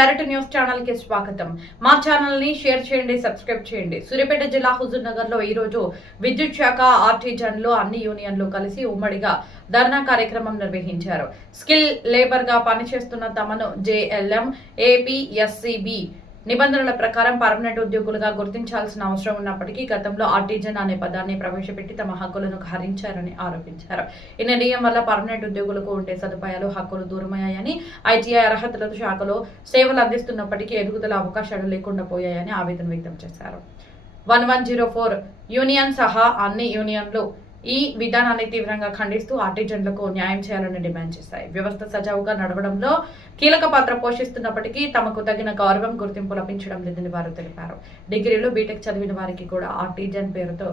Direct news channel కి స్వాగతం. మా ఛానల్ ని షేర్ చేయండి, సబ్స్క్రైబ్ చేయండి. సూర్యాపేట జిల్లా హుజూర్ నగర్ లో ఈ రోజు విద్యుత్ శాఖ ఆర్టిజన్లు అన్ని యూనియన్లు కలిసి ఉమ్మడిగా ధర్నా కార్యక్రమం నిర్వహించారు. స్కిల్ లేబర్ గా పనిచేస్తున్న తమను జేఎల్ఎం ఏపీఎస్సీబీ నిబంధనల ప్రకారం పర్మనెంట్ ఉద్యోగులుగా గుర్తించాల్సిన అవసరం ఉన్నప్పటికీ గతంలో ఆర్టిజన్ అనే పదాన్ని ప్రవేశపెట్టి తమ హక్కులను హరించారని ఆరోపించారు. ఈ నిర్ణయం వల్ల పర్మనెంట్ ఉద్యోగులకు ఉండే సదుపాయాలు, హక్కులు దూరమయ్యాయని, ఐటీఐ అర్హతల శాఖలో సేవలు అందిస్తున్నప్పటికీ ఎదుగుదల అవకాశాలు లేకుండా పోయాయని ఆవేదన వ్యక్తం చేశారు. 1104 యూనియన్ సహా అన్ని యూనియన్లు ఈ విధానాన్ని తీవ్రంగా ఖండిస్తూ ఆర్టిజన్లకు న్యాయం చేయాలని డిమాండ్ చేశాయి. వ్యవస్థ సజావుగా నడవడంలో కీలక పాత్ర పోషిస్తున్నప్పటికీ తమకు తగిన గౌరవం, గుర్తింపు లభించడం లేదని వారు తెలిపారు. డిగ్రీలు, బీటెక్ చదివిన వారికి కూడా ఆర్టిజన్ పేరుతో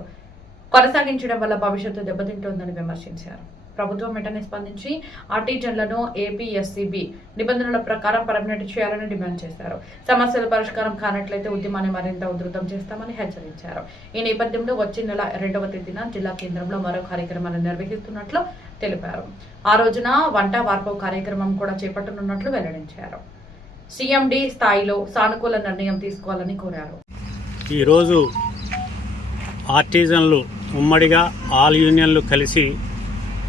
కొనసాగించడం వల్ల భవిష్యత్తు దెబ్బతింటోందని విమర్శించారు. ప్రభుత్వం వెంటనే స్పందించి ఆర్టిజన్లను ఏపీఎస్సీబీ నిబంధనల ప్రకారం పర్మనెంట్ చేయాలని డిమాండ్ చేశారు. సమస్యల పరిష్కారం కానట్లయితే ఉద్యమాన్ని మరింత ఉధృతం చేస్తామని హెచ్చరించారు. ఈ నేపథ్యంలో వచ్చే నెల 2వ తేదీన జిల్లా కేంద్రంలో మరో కార్యక్రమాన్ని నిర్వహిస్తున్నట్లు తెలిపారు. ఆ రోజున వంట వార్పు కార్యక్రమం కూడా చేపట్టనున్నట్లు వెల్లడించారు. సీఎండీ స్థాయిలో సానుకూల నిర్ణయం తీసుకోవాలని కోరారు. ఈరోజు ఆర్టిజన్లు ఉమ్మడిగా ఆల్ యూనియన్లు కలిసి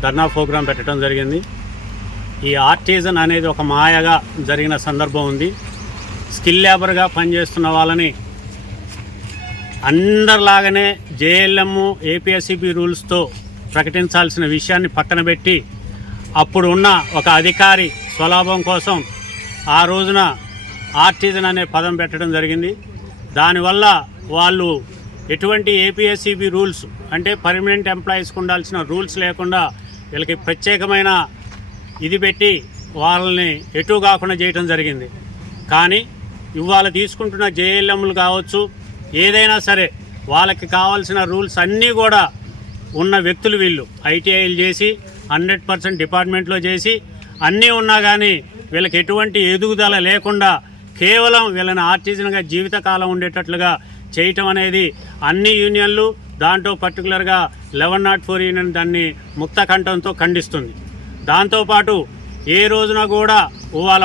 ధర్నా ప్రోగ్రాం పెట్టడం జరిగింది. ఈ ఆర్టిజన్ అనేది ఒక మాయగా జరిగిన సందర్భం ఉంది. స్కిల్ లేబర్గా పనిచేస్తున్న వాళ్ళని అందరిలాగానే జేఎల్ఎం ఏపీఎస్సీబీ రూల్స్తో ప్రకటించాల్సిన విషయాన్ని పక్కన పెట్టి అప్పుడు ఉన్న ఒక అధికారి స్వలాభం కోసం ఆ రోజున ఆర్టిజన్ అనే పదం పెట్టడం జరిగింది. దానివల్ల వాళ్ళు ఎటువంటి ఏపీఎస్సీబీ రూల్స్ అంటే పర్మనెంట్ ఎంప్లాయీస్కి ఉండాల్సిన రూల్స్ లేకుండా వీళ్ళకి ప్రత్యేకమైన ఇది పెట్టి వాళ్ళని ఎటు కాకుండా చేయడం జరిగింది. కానీ ఇవాళ తీసుకుంటున్న జేఎల్ఎంలు కావచ్చు, ఏదైనా సరే వాళ్ళకి కావాల్సిన రూల్స్ అన్నీ కూడా ఉన్న వ్యక్తులు వీళ్ళు ఐటీఐలు చేసి 100% డిపార్ట్మెంట్లో చేసి అన్నీ ఉన్నా కానీ వీళ్ళకి ఎటువంటి ఎదుగుదల లేకుండా కేవలం వీళ్ళని ఆర్టిజన్గా జీవితకాలం ఉండేటట్లుగా చేయటం అనేది అన్ని యూనియన్లు, దాంట్లో పర్టికులర్గా 1104 యూనియన్ దాన్ని ముక్త కంఠంతో ఖండిస్తుంది. దాంతోపాటు ఏ రోజున కూడా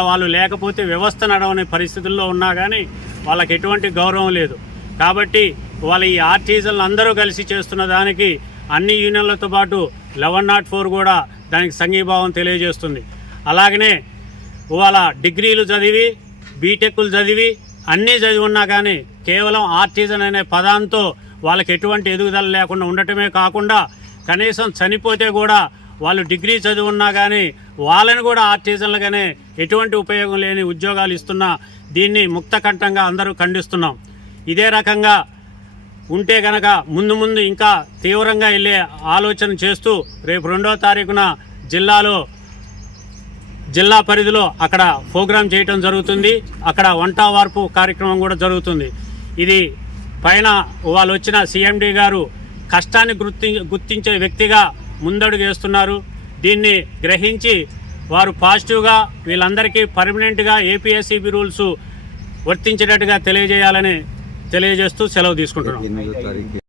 వాళ్ళు లేకపోతే వ్యవస్థ నడవని పరిస్థితుల్లో ఉన్నా కానీ వాళ్ళకి ఎటువంటి గౌరవం లేదు. కాబట్టి వాళ్ళ ఈ ఆర్టిజన్లు అందరూ కలిసి చేస్తున్న దానికి అన్ని యూనియన్లతో పాటు 1104 కూడా దానికి సంఘీభావం తెలియజేస్తుంది. అలాగనే వాళ్ళ డిగ్రీలు చదివి, బీటెక్లు చదివి అన్నీ చదివి ఉన్నా కానీ కేవలం ఆర్టిజన్ అనే పదంతో వాళ్ళకి ఎటువంటి ఎదుగుదల లేకుండా ఉండటమే కాకుండా కనీసం చనిపోతే కూడా వాళ్ళు డిగ్రీ చదివి ఉన్నా కానీ వాళ్ళని కూడా ఆర్టిజన్లుగానే ఎటువంటి ఉపయోగం లేని ఉద్యోగాలు ఇస్తున్నా దీన్ని ముక్తకంఠంగా అందరూ ఖండిస్తున్నాం. ఇదే రకంగా ఉంటే కనుక ముందు ఇంకా తీవ్రంగా వెళ్ళే ఆలోచన చేస్తూ రేపు 2వ తారీఖున జిల్లా పరిధిలో అక్కడ ప్రోగ్రాం చేయటం జరుగుతుంది. అక్కడ వంట వార్పు కార్యక్రమం కూడా జరుగుతుంది. ఇది పైన వాళ్ళు వచ్చిన సీఎండీ గారు కష్టాన్ని గుర్తించే వ్యక్తిగా ముందడుగు వేస్తున్నారు. దీన్ని గ్రహించి వారు పాజిటివ్గా వీళ్ళందరికీ పర్మనెంట్గా ఏపీఎస్సీబీ రూల్స్ వర్తించేటట్టుగా తెలియజేయాలని తెలియజేస్తూ సెలవు తీసుకుంటున్నాం.